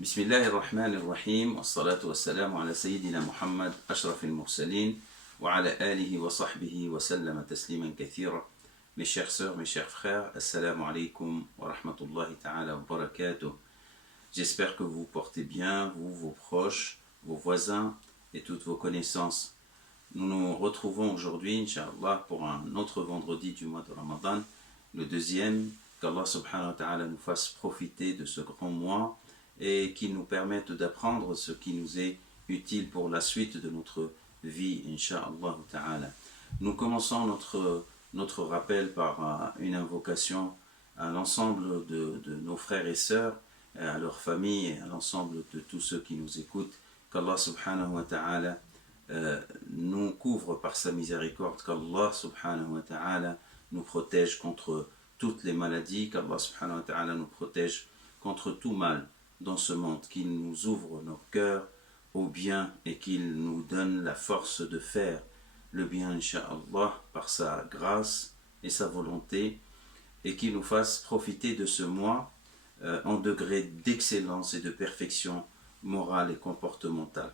بسم الله الرحمن الرحيم والصلاة والسلام على سيدنا محمد أشرف المرسلين وعلى آله وصحبه وسلم تسليما كثيرا. Mes chères sœurs, mes chers frères, Assalamu alaikum wa rahmatullahi ta'ala wa barakatuh. J'espère que vous portez bien, vous, vos proches, vos voisins et toutes vos connaissances. Nous nous retrouvons aujourd'hui, Inch'Allah, pour un autre vendredi du mois de Ramadan, le deuxième, qu'Allah subhanahu wa ta'ala nous fasse profiter de ce grand mois et qu'il nous permette d'apprendre ce qui nous est utile pour la suite de notre vie, Inch'Allah ta'ala. Nous commençons notre rappel par une invocation à l'ensemble de nos frères et sœurs, à leurs familles et à l'ensemble de tous ceux qui nous écoutent, qu'Allah subhanahu wa ta'ala nous couvre par sa miséricorde, qu'Allah subhanahu wa ta'ala nous protège contre toutes les maladies, qu'Allah subhanahu wa ta'ala nous protège contre tout mal dans ce monde, qu'il nous ouvre nos cœurs au bien et qu'il nous donne la force de faire le bien, Inch'Allah, par sa grâce et sa volonté, et qu'il nous fasse profiter de ce mois en degré d'excellence et de perfection morale et comportementale.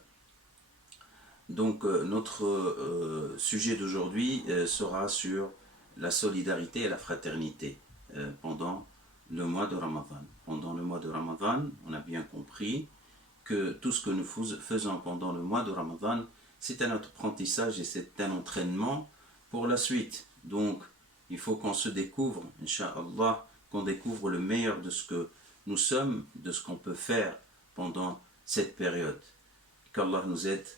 Donc notre sujet d'aujourd'hui sera sur la solidarité et la fraternité pendant le mois de Ramadan. Pendant le mois de Ramadan, on a bien compris que tout ce que nous faisons pendant le mois de Ramadan, c'est un apprentissage et c'est un entraînement pour la suite. Donc, il faut qu'on se découvre, Inch'Allah, qu'on découvre le meilleur de ce que nous sommes, de ce qu'on peut faire pendant cette période. Qu'Allah nous aide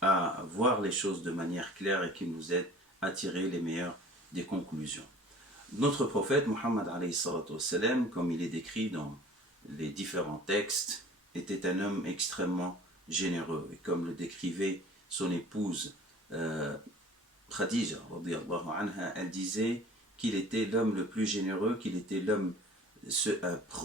à voir les choses de manière claire et qu'il nous aide à tirer les meilleures des conclusions. Notre prophète, Muhammad alayhi salatu wassalam, comme il est décrit dans les différents textes, était un homme extrêmement généreux. Et comme le décrivait son épouse Khadija, radiyallahu anha, elle disait qu'il était l'homme le plus généreux, qu'il était l'homme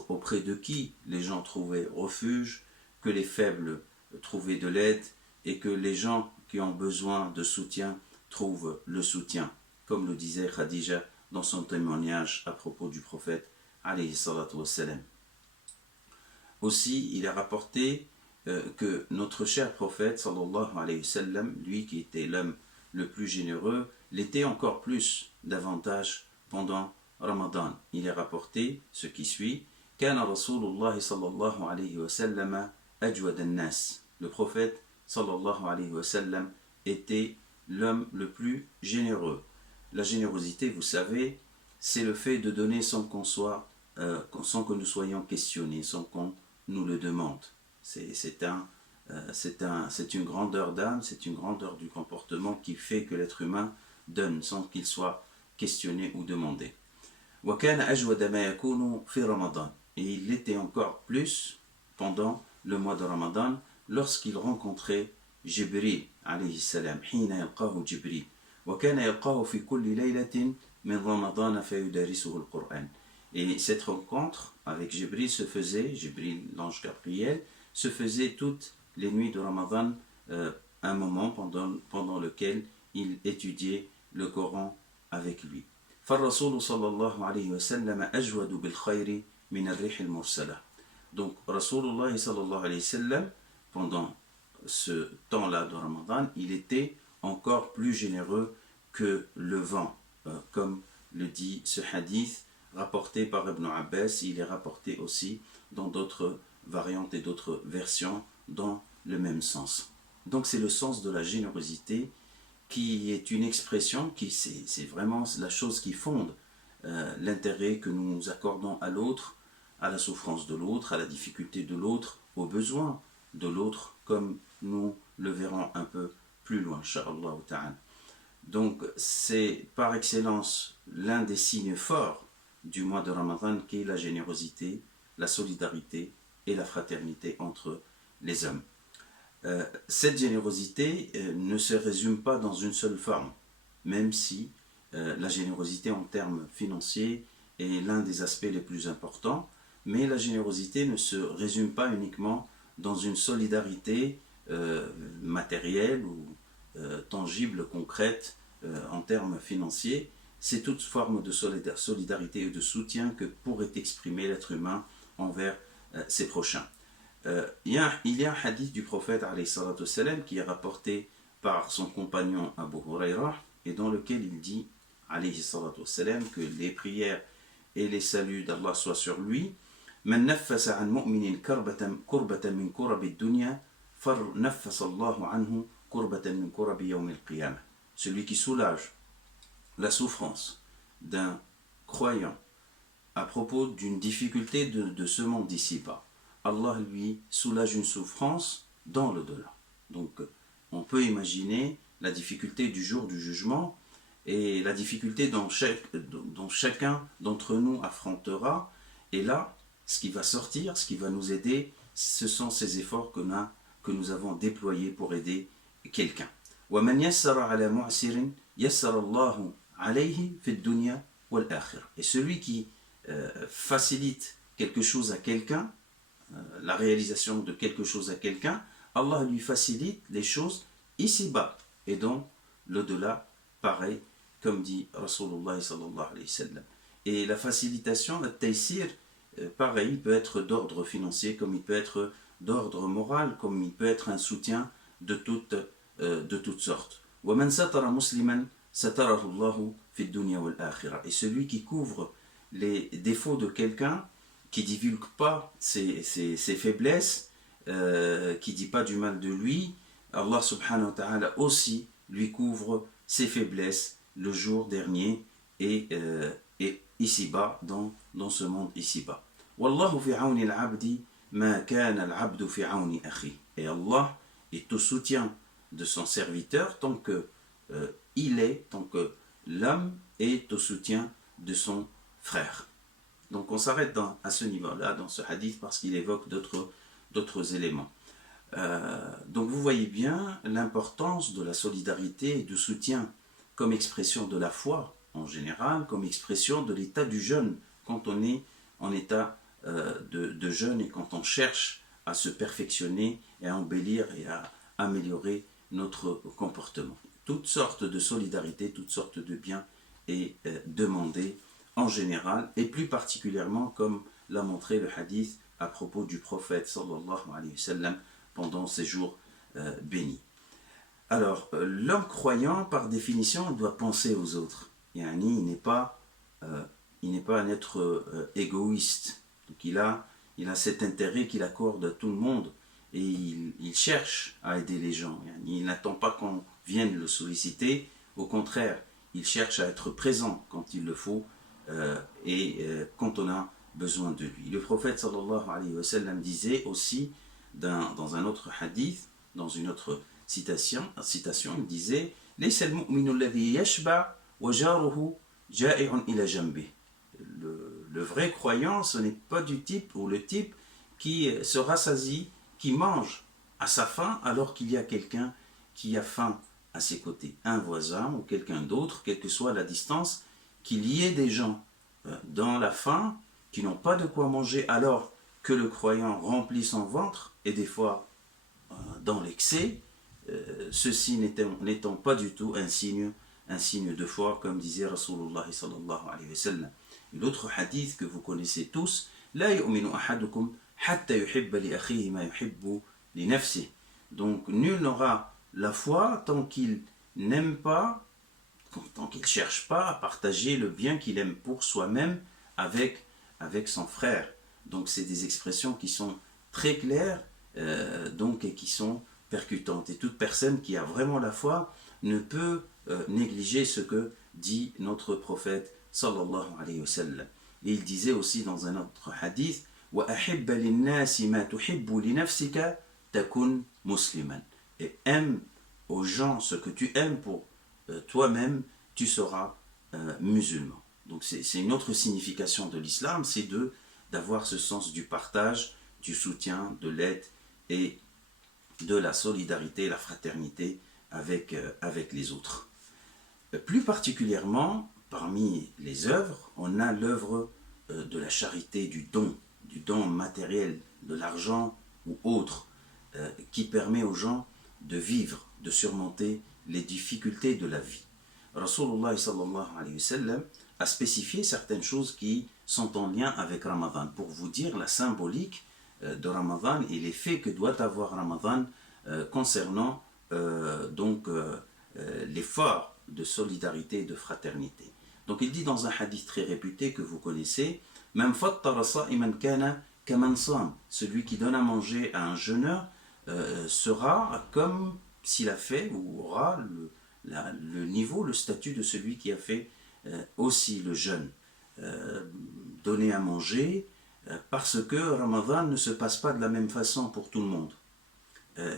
auprès de qui les gens trouvaient refuge, que les faibles trouvaient de l'aide et que les gens qui ont besoin de soutien trouvent le soutien, comme le disait Khadija dans son témoignage à propos du prophète alayhi salatu wassalam. Aussi, il est rapporté que notre cher prophète sallallahu alayhi wa sallam, lui qui était l'homme le plus généreux, l'était encore plus, davantage pendant Ramadan. Il est rapporté ce qui suit: Kana Rasulullah sallallahu alayhi wa sallam ajwad an-nas. Le prophète sallallahu alayhi wa sallam était l'homme le plus généreux. La générosité, vous savez, c'est le fait de donner sans qu'on soit, sans que nous soyons questionnés, sans qu'on nous le demande. C'est une grandeur d'âme, c'est une grandeur du comportement qui fait que l'être humain donne sans qu'il soit questionné ou demandé. Et il l'était encore plus pendant le mois de Ramadan lorsqu'il rencontrait Jibril alayhi salam, حين يلقاه جبريل وكان يلقاه في كل ليلة من رمضان فيدارسه القرآن. Et cette rencontre avec Jibril se faisait, Jibril, l'ange Gabriel, se faisait toutes les nuits de Ramadan, un moment pendant lequel il étudiait le Coran avec lui. فالرسول صلى الله عليه وسلم أجود بالخير من الريح المرسلة. Donc Rasulullah sallallahu alayhi wa sallam, pendant ce temps-là de Ramadan, il était encore plus généreux que le vent, comme le dit ce hadith rapporté par Ibn Abbas. Il est rapporté aussi dans d'autres variantes et d'autres versions dans le même sens. Donc c'est le sens de la générosité qui est une expression qui c'est vraiment la chose qui fonde l'intérêt que nous accordons à l'autre, à la souffrance de l'autre, à la difficulté de l'autre, aux besoins de l'autre, comme nous le verrons un peu plus loin, Inch'Allah ta'ala. Donc c'est par excellence l'un des signes forts du mois de Ramadan qui est la générosité, la solidarité et la fraternité entre les hommes. Cette générosité ne se résume pas dans une seule forme, même si la générosité en termes financiers est l'un des aspects les plus importants, mais la générosité ne se résume pas uniquement dans une solidarité matérielle ou tangible, concrète en termes financiers. C'est toute forme de solidarité et de soutien que pourrait exprimer l'être humain envers ses prochains. Il y a un hadith du prophète alayhi salatu wassalam, qui est rapporté par son compagnon Abu Huraira, et dans lequel il dit alayhi salatu wassalam, que les prières et les saluts d'Allah soient sur lui. من نفس عن مؤمن كربة من كرب الدنيا فنفس الله عنه كربة من كرب يوم القيامة. Celui qui soulage la souffrance d'un croyant à propos d'une difficulté de ce monde ici-bas, Allah lui soulage une souffrance dans l'au-delà. Donc on peut imaginer la difficulté du jour du jugement et la difficulté dont chacun d'entre nous affrontera. Et là, ce qui va sortir, ce qui va nous aider, ce sont ces efforts que nous avons déployés pour aider quelqu'un. وَمَنْ يَسَّرَ عَلَى مُعْسِرٍ يَسَّرَ اللَّهُ عَلَيْهِ فِي الدُّنْيَا وَالْآخِرَةِ. Et celui qui facilite quelque chose à quelqu'un, la réalisation de quelque chose à quelqu'un, Allah lui facilite les choses ici-bas et dans l'au-delà, pareil, comme dit Rasulullah sallallahu alayhi wa sallam. Et la facilitation, le taysir, pareil, il peut être d'ordre financier, comme il peut être d'ordre moral, comme il peut être un soutien de toutes sortes. وَمَنْ سَتَرَ مُسْلِمًا سَتَرَهُ اللَّهُ فِي الدُّنْيَا وَالْآخِرَةِ. Et celui qui couvre les défauts de quelqu'un, qui divulgue pas ses faiblesses, qui dit pas du mal de lui, Allah subhanahu wa ta'ala aussi lui couvre ses faiblesses le jour dernier et ici-bas, dans ce monde ici-bas. Wallahu fi auni al-abdi ma kana al-abdu fi auni akhi. Et Allah est au soutien de son serviteur tant que l'homme est au soutien de son frère. Donc on s'arrête à ce niveau-là, dans ce hadith, parce qu'il évoque d'autres éléments. Donc vous voyez bien l'importance de la solidarité et du soutien comme expression de la foi en général, comme expression de l'état du jeûne, quand on est en état de jeûne et quand on cherche à se perfectionner et à embellir et à améliorer notre comportement. Toutes sortes de solidarité, toutes sortes de biens est demandé en général, et plus particulièrement comme l'a montré le hadith à propos du prophète sallallahu alayhi wa sallam pendant ces jours bénis. Alors, l'homme croyant, par définition, il doit penser aux autres. Yani, il n'est pas un être égoïste. Donc il a cet intérêt qu'il accorde à tout le monde et il cherche à aider les gens. Yani, il n'attend pas qu'on vienne le solliciter. Au contraire, il cherche à être présent quand il le faut et quand on a besoin de lui. Le prophète sallallahu alayhi wa sallam disait aussi dans un autre hadith, dans une autre citation, il disait ليس المؤمن الذي يشبع وجاره جائع إلى جنبه. Le vrai croyant, ce n'est pas du type ou le type qui se rassasie, qui mange à sa faim alors qu'il y a quelqu'un qui a faim à ses côtés, un voisin ou quelqu'un d'autre, quelle que soit la distance, qu'il y ait des gens dans la faim qui n'ont pas de quoi manger alors que le croyant remplit son ventre, et des fois dans l'excès, ceci n'étant pas du tout un signe de foi, comme disait Rasulullah sallallahu alayhi wa sallam. L'autre hadith que vous connaissez tous, لا يؤمن أحدكم حتى يحب لأخيه ما يحب لنفسه. Donc nul n'aura la foi tant qu'il n'aime pas, tant qu'il ne cherche pas à partager le bien qu'il aime pour soi-même avec son frère. Donc c'est des expressions qui sont très claires donc, et qui sont percutantes. Et toute personne qui a vraiment la foi ne peut négliger ce que dit notre prophète sallallahu alayhi wa sallam. Et il disait aussi dans un autre hadith وَأَحِبَّ لِلنَّاسِ مَا تُحِبُّ لِنَفْسِكَ تَكُنْ مُسْلِمًا. Et aime aux gens ce que tu aimes pour toi-même, tu seras musulman. Donc c'est une autre signification de l'islam, c'est d'avoir ce sens du partage, du soutien, de l'aide et de la solidarité, la fraternité avec les autres. Plus particulièrement, parmi les œuvres, on a l'œuvre de la charité, du don matériel, de l'argent ou autre, qui permet aux gens de vivre, de surmonter les difficultés de la vie. Rasulullah sallallahu alayhi wa sallam a spécifié certaines choses qui sont en lien avec Ramadan, pour vous dire la symbolique de Ramadan et l'effet que doit avoir Ramadan concernant l'effort de solidarité et de fraternité. Donc il dit dans un hadith très réputé que vous connaissez, Man fattara sa'iman kana kaman sam. Celui qui donne à manger à un jeûneur sera comme s'il a fait ou aura le niveau, le statut de celui qui a fait aussi le jeûne. Donner à manger parce que Ramadan ne se passe pas de la même façon pour tout le monde.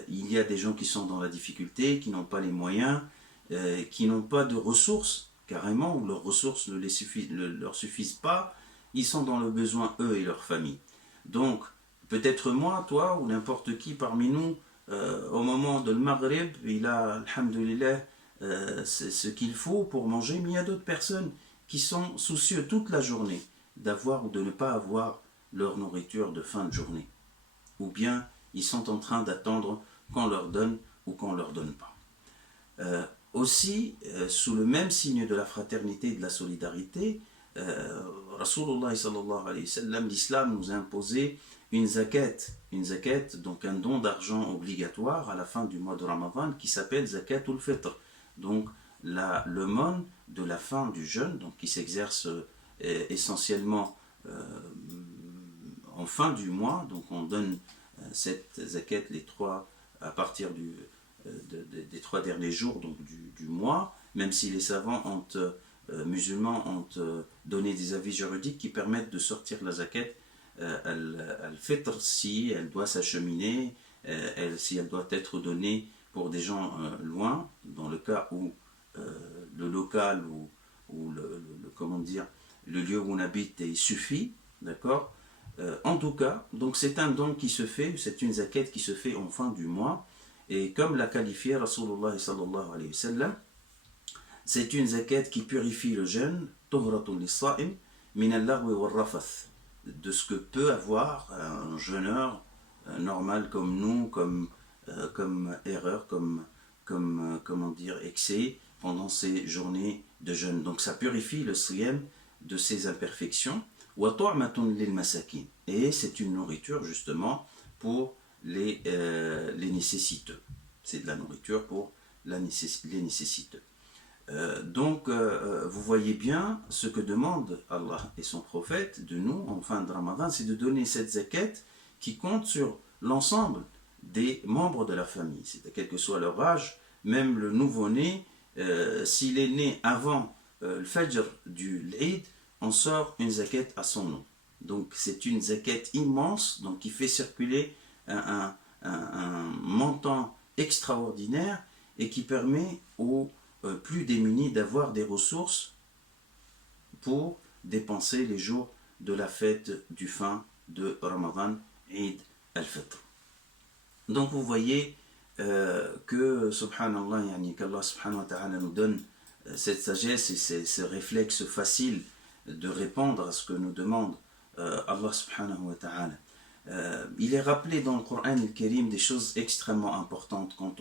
Il y a des gens qui sont dans la difficulté, qui n'ont pas les moyens, qui n'ont pas de ressources, carrément, où leurs ressources ne leur suffisent pas, ils sont dans le besoin, eux et leur famille. Donc, peut-être moi, toi, ou n'importe qui parmi nous, au moment de le Maghrib, il a, alhamdoulilah, ce qu'il faut pour manger, mais il y a d'autres personnes qui sont soucieux toute la journée d'avoir ou de ne pas avoir leur nourriture de fin de journée. Ou bien, ils sont en train d'attendre qu'on leur donne ou qu'on ne leur donne pas. Aussi, sous le même signe de la fraternité et de la solidarité, Rasulullah sallallahu alayhi wa sallam, l'islam nous a imposé une zakat, donc un don d'argent obligatoire à la fin du mois de Ramadan qui s'appelle zakatul fitr. Donc l'aumône de la fin du jeûne, donc qui s'exerce essentiellement en fin du mois, donc on donne cette zakat à partir des 3 derniers jours donc du mois, même si les savants musulmans ont donné des avis juridiques qui permettent de sortir la zakat al-fitr si elle doit s'acheminer, si elle doit être donnée pour des gens loin, dans le cas où le local ou le lieu où on habite il suffit, d'accord. En tout cas, donc c'est un don qui se fait, c'est une zakat qui se fait en fin du mois, et comme l'a qualifié Rasulullah sallallahu alayhi wa sallam, c'est une zakat qui purifie le jeûne, tuhratun lis-sa'im min al-lagwi wal-rafath, de ce que peut avoir un jeûneur normal comme nous, comme erreur, excès pendant ces journées de jeûne. Donc ça purifie le siyam de ses imperfections. Et c'est une nourriture justement pour les nécessiteux. C'est de la nourriture pour les nécessiteux. Donc vous voyez bien ce que demande Allah et son prophète de nous en fin de Ramadan, c'est de donner cette zakat qui compte sur l'ensemble des membres de la famille, c'est quel que soit leur âge, même le nouveau-né, s'il est né avant le fajr du l'Eid, on sort une zakat à son nom. Donc c'est une zakat immense, donc qui fait circuler un montant extraordinaire et qui permet aux plus démunis d'avoir des ressources pour dépenser les jours de la fête du fin de Ramadan, Eid al-Fitr. Donc vous voyez que subhanallah, qu'Allah subhanahu wa ta'ala nous donne cette sagesse et ce réflexe facile de répondre à ce que nous demande Allah subhanahu wa ta'ala. Il est rappelé dans le Coran al-Karim des choses extrêmement importantes quant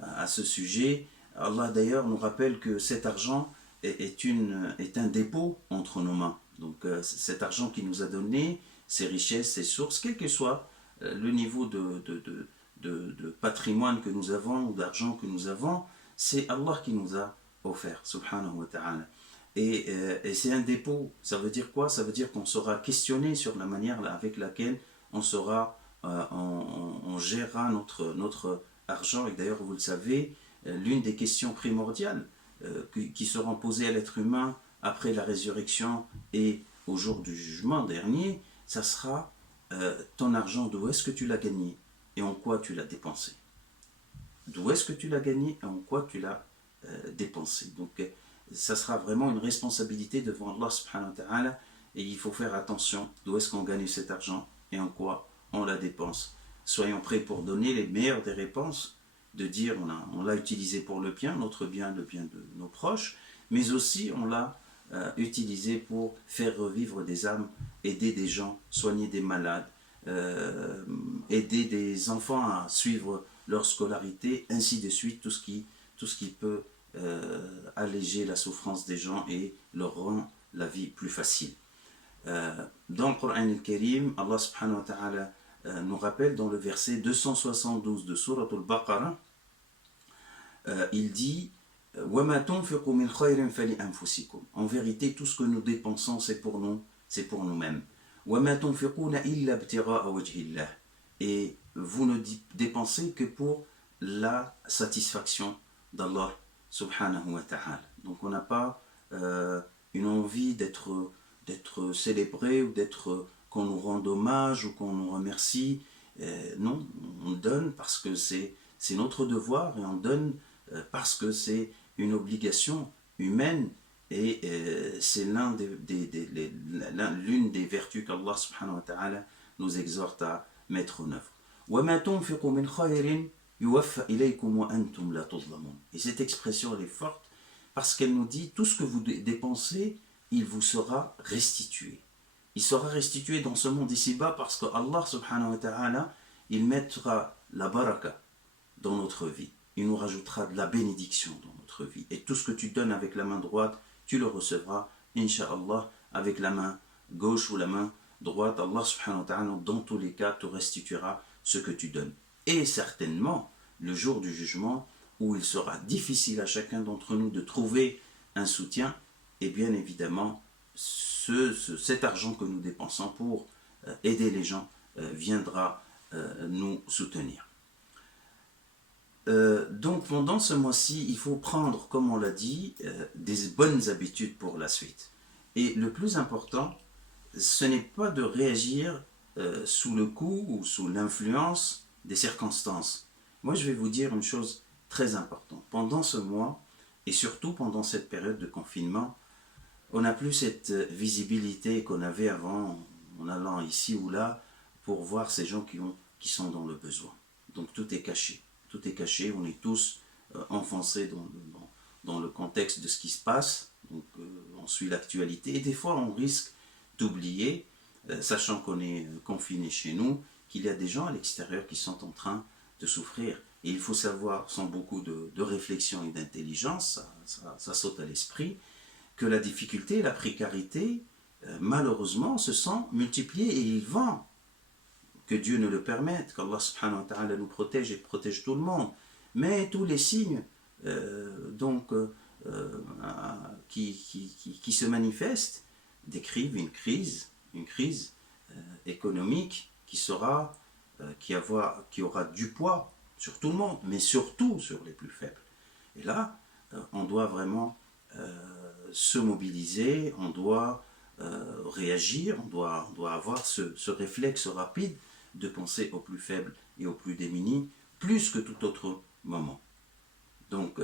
à ce sujet. Allah d'ailleurs nous rappelle que cet argent est un dépôt entre nos mains. Donc cet argent qu'il nous a donné, ses richesses, ses sources, quel que soit le niveau de patrimoine que nous avons ou d'argent que nous avons, c'est Allah qui nous a offert, subhanahu wa ta'ala. Et c'est un dépôt, ça veut dire quoi? Ça veut dire qu'on sera questionné sur la manière avec laquelle on gérera notre argent. Et d'ailleurs, vous le savez, l'une des questions primordiales qui seront posées à l'être humain après la résurrection et au jour du jugement dernier, ça sera ton argent, d'où est-ce que tu l'as gagné et en quoi tu l'as dépensé. D'où est-ce que tu l'as gagné et en quoi tu l'as dépensé. Donc ça sera vraiment une responsabilité devant Allah subhanahu wa ta'ala et il faut faire attention d'où est-ce qu'on gagne cet argent et en quoi on la dépense. Soyons prêts pour donner les meilleures des réponses, de dire on l'a utilisé pour le bien le bien de nos proches, mais aussi on l'a utilisé pour faire revivre des âmes, aider des gens, soigner des malades, aider des enfants à suivre leur scolarité, ainsi de suite, tout ce qui peut alléger la souffrance des gens et leur rend la vie plus facile. Dans le Coran al-Karim, Allah subhanahu wa ta'ala nous rappelle dans le verset 272 de Surat al-Baqarah, il dit وَمَا تُنْفِقُوا مِنْ خَيْرٍ فَلِأَنفُسِكُمْ. En vérité, tout ce que nous dépensons, c'est pour nous, c'est pour nous-mêmes. وَمَا تُنْفِقُونَ إِلَّا ابْتِغَاءَ وَجْهِ اللَّهِ. Et vous ne dépensez que pour la satisfaction d'Allah subhanahu wa ta'ala. Donc on n'a pas une envie d'être célébré ou qu'on nous rende hommage ou qu'on nous remercie. Non, on donne parce que c'est notre devoir, et on donne parce que c'est une obligation humaine, et c'est l'une des vertus qu'Allah subhanahu wa ta'ala nous exhorte à mettre en œuvre. وَمَا تُنْفِقُوا مِنْ خَيْرٍ يُوَفَّ إِلَيْكُمْ وَأَنْتُمْ لَا تُظْلَمُونَ. Et cette expression elle est forte parce qu'elle nous dit tout ce que vous dépensez, il vous sera restitué. Il sera restitué dans ce monde ici-bas parce que Allah subhanahu wa ta'ala, il mettra la baraka dans notre vie. Il nous rajoutera de la bénédiction dans notre vie. Et tout ce que tu donnes avec la main droite, tu le recevras, Inch'Allah, avec la main gauche ou la main droite. Allah subhanahu wa ta'ala, dans tous les cas, te restituera ce que tu donnes. Et certainement, le jour du jugement, où il sera difficile à chacun d'entre nous de trouver un soutien, et bien évidemment, cet argent que nous dépensons pour aider les gens viendra nous soutenir. Donc pendant ce mois-ci, il faut prendre, comme on l'a dit, des bonnes habitudes pour la suite. Et le plus important, ce n'est pas de réagir sous le coup ou sous l'influence des circonstances. Moi, je vais vous dire une chose très importante. Pendant ce mois, et surtout pendant cette période de confinement, on n'a plus cette visibilité qu'on avait avant, en allant ici ou là, pour voir ces gens qui sont dans le besoin. Donc tout est caché. Tout est caché, on est tous enfoncés dans le contexte de ce qui se passe. Donc on suit l'actualité, et des fois on risque d'oublier, sachant qu'on est confiné chez nous, qu'il y a des gens à l'extérieur qui sont en train de souffrir. Et il faut savoir, sans beaucoup de réflexion et d'intelligence, ça saute à l'esprit, que la difficulté, la précarité, malheureusement, se sont multipliées, et ils vont. Que Dieu ne le permette, qu'Allah subhanahu wa ta'ala nous protège et protège tout le monde. Mais tous les signes qui se manifestent décrivent une crise économique qui aura du poids sur tout le monde, mais surtout sur les plus faibles. Et là, on doit vraiment se mobiliser, on doit réagir, on doit avoir ce réflexe rapide de penser aux plus faibles et aux plus démunis, plus que tout autre moment. Donc,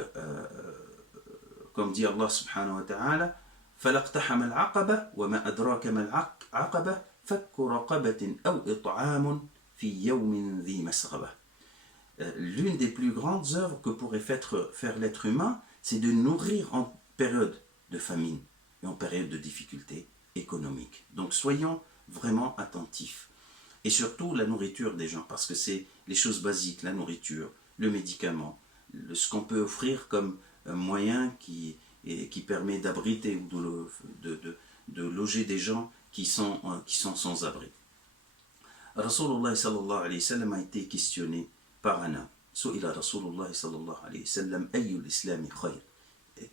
comme dit Allah subhanahu wa ta'ala, فَلَقْتَحَمَ الْعَقَبَةِ وَمَا أَدْرَاكَ مَا الْعَقَبَةِ فَكُّ رَقَبَةٍ أَوْ إِطْعَامٌ فِي يَوْمٍ ذِي مَسْغَبَةٍ. L'une des plus grandes œuvres que pourrait faire l'être humain, c'est de nourrir en période de famine et en période de difficulté économique. Donc soyons vraiment attentifs. Et surtout la nourriture des gens, parce que c'est les choses basiques, la nourriture, le médicament, ce qu'on peut offrir comme moyen qui permet d'abriter ou de loger des gens qui sont sans abri. Rasulullah sallallahu alayhi wa sallam a été questionné par un homme. Su'ila Rasulullah sallallahu alayhi wa sallam ayyul islami khayr.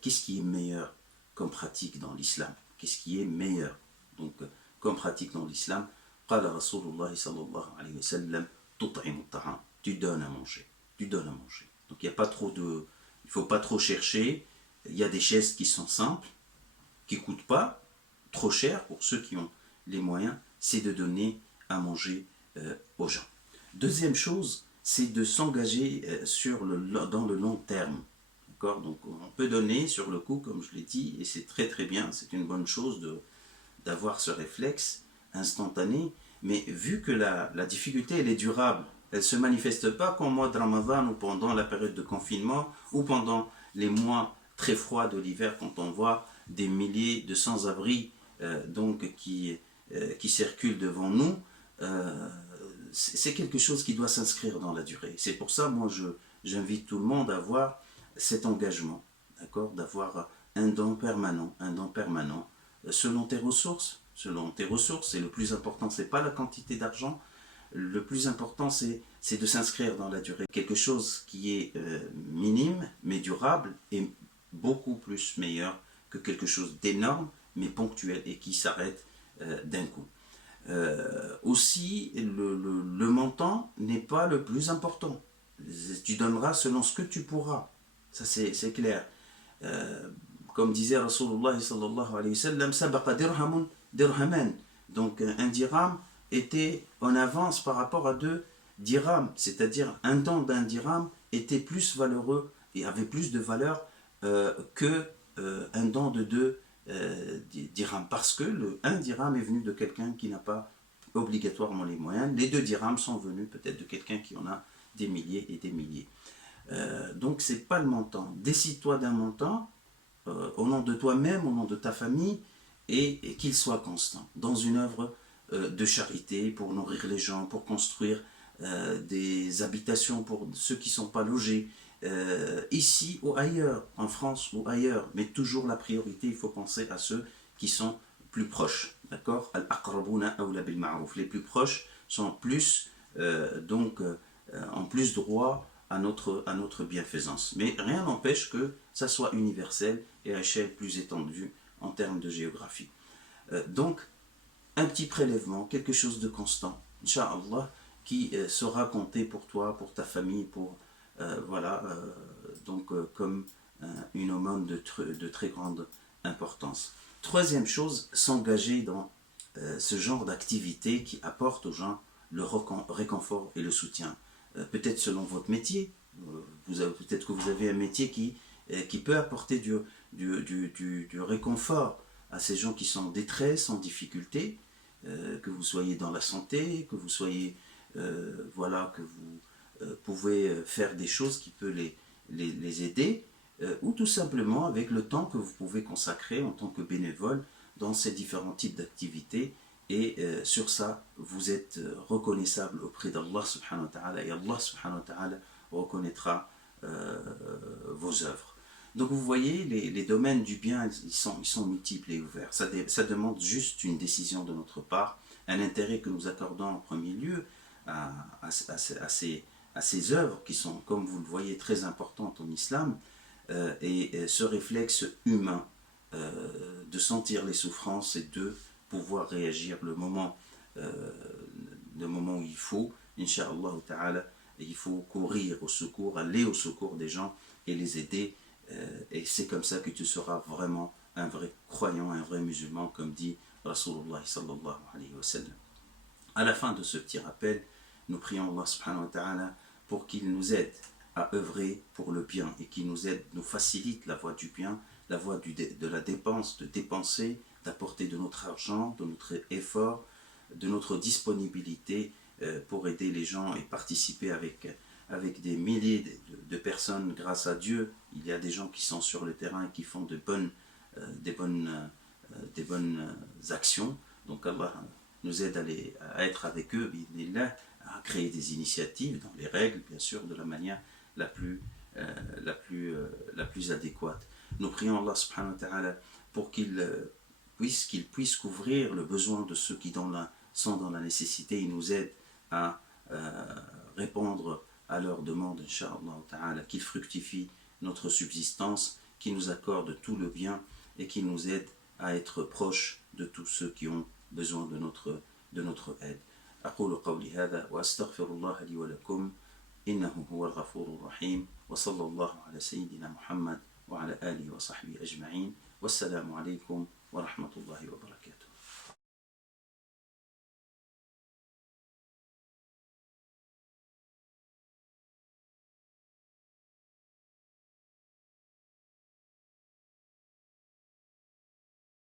Qu'est-ce qui est meilleur comme pratique dans l'islam? Qu'est-ce qui est meilleur donc comme pratique dans l'islam? قال رسول الله صلى الله عليه وسلم تطعم الطعام. Tu donnes à manger. Tu donnes à manger. Donc il ne faut pas trop chercher. Il y a des gestes qui sont simples, qui ne coûtent pas trop cher pour ceux qui ont les moyens, c'est de donner à manger aux gens. Deuxième chose, c'est de s'engager dans le long terme. D'accord? Donc on peut donner sur le coup, comme je l'ai dit, et c'est très très bien, c'est une bonne chose d'avoir ce réflexe instantané, mais vu que la difficulté elle est durable, elle ne se manifeste pas qu'en mois de Ramadan ou pendant la période de confinement ou pendant les mois très froids de l'hiver, quand on voit des milliers de sans-abri qui circulent devant nous, c'est quelque chose qui doit s'inscrire dans la durée. C'est pour ça, moi, j'invite tout le monde à avoir cet engagement, d'accord, d'avoir un don permanent, selon tes ressources. Et le plus important, ce n'est pas la quantité d'argent, le plus important, c'est de s'inscrire dans la durée. Quelque chose qui est minime, mais durable, est beaucoup plus meilleur que quelque chose d'énorme, mais ponctuel et qui s'arrête d'un coup. Aussi, le montant n'est pas le plus important. Tu donneras selon ce que tu pourras. Ça, c'est clair. Comme disait Rasulullah sallallahu alayhi wa sallam, sabaqa dirhamun dirhaman. Donc, un dirham était en avance par rapport à 2 dirhams. C'est-à-dire, un don d'un dirham était plus valeureux et avait plus de valeur que un don de 2 dirhams. Parce que un dirham est venu de quelqu'un qui n'a pas obligatoirement les moyens. Les 2 dirhams sont venus peut-être de quelqu'un qui en a des milliers et des milliers. Donc c'est pas le montant. Décide-toi d'un montant au nom de toi-même, au nom de ta famille, et qu'il soit constant dans une œuvre de charité pour nourrir les gens, pour construire des habitations pour ceux qui ne sont pas logés, ici ou ailleurs, en France ou ailleurs, mais toujours la priorité, il faut penser à ceux qui sont plus proches, d'accord? Al-aqrabuna awla bil ma'ruf. Les plus proches sont plus, en plus droit à notre bienfaisance. Mais rien n'empêche que ça soit universel et à échelle plus étendue en termes de géographie. Donc, un petit prélèvement, quelque chose de constant, Inch'Allah, qui sera compté pour toi, pour ta famille, pour comme une aumône de très grande importance. Troisième chose, s'engager dans ce genre d'activité qui apporte aux gens le réconfort et le soutien. Peut-être selon votre métier, peut-être que vous avez un métier qui peut apporter du réconfort à ces gens qui sont en détresse, en difficulté, que vous soyez dans la santé, que vous soyez, que vous pouvez faire des choses qui peuvent les aider, ou tout simplement avec le temps que vous pouvez consacrer en tant que bénévole dans ces différents types d'activités. Et sur ça, vous êtes reconnaissable auprès d'Allah subhanahu wa ta'ala, et Allah subhanahu wa ta'ala reconnaîtra vos œuvres. Donc vous voyez, les domaines du bien, ils sont multiples et ouverts. Ça demande juste une décision de notre part, un intérêt que nous accordons en premier lieu à ces œuvres qui sont, comme vous le voyez, très importantes en islam, et ce réflexe humain de sentir les souffrances et de pouvoir réagir le moment où il faut, Inch'Allah ta'ala, il faut courir au secours, aller au secours des gens et les aider, et c'est comme ça que tu seras vraiment un vrai croyant, un vrai musulman, comme dit Rasulullah sallallahu alayhi wa sallam. À la fin de ce petit rappel, nous prions Allah subhanahu wa ta'ala pour qu'il nous aide à œuvrer pour le bien et qu'il nous facilite la voie du bien, la voie de la dépense, de dépenser, d'apporter de notre argent, de notre effort, de notre disponibilité pour aider les gens et participer avec des milliers de personnes. Grâce à Dieu, il y a des gens qui sont sur le terrain et qui font des bonnes actions. Donc Allah nous aide à être avec eux, à créer des initiatives dans les règles, bien sûr, de la manière la plus adéquate. Nous prions Allah subhanahu wa ta'ala pour qu'il puisse couvrir le besoin de ceux qui sont dans la nécessité. Il nous aide à répondre à leurs demandes, Inch'Allah ta'ala, qu'il fructifie notre subsistance, qu'il nous accorde tout le bien et qu'il nous aide à être proches de tous ceux qui ont besoin de notre aide. أقول قولي هذا وأستغفر الله لي ولكم إنه هو الغفور الرحيم وصلى الله على سيدنا محمد وعلى آله وصحبه أجمعين والسلام عليكم ورحمة الله وبركاته.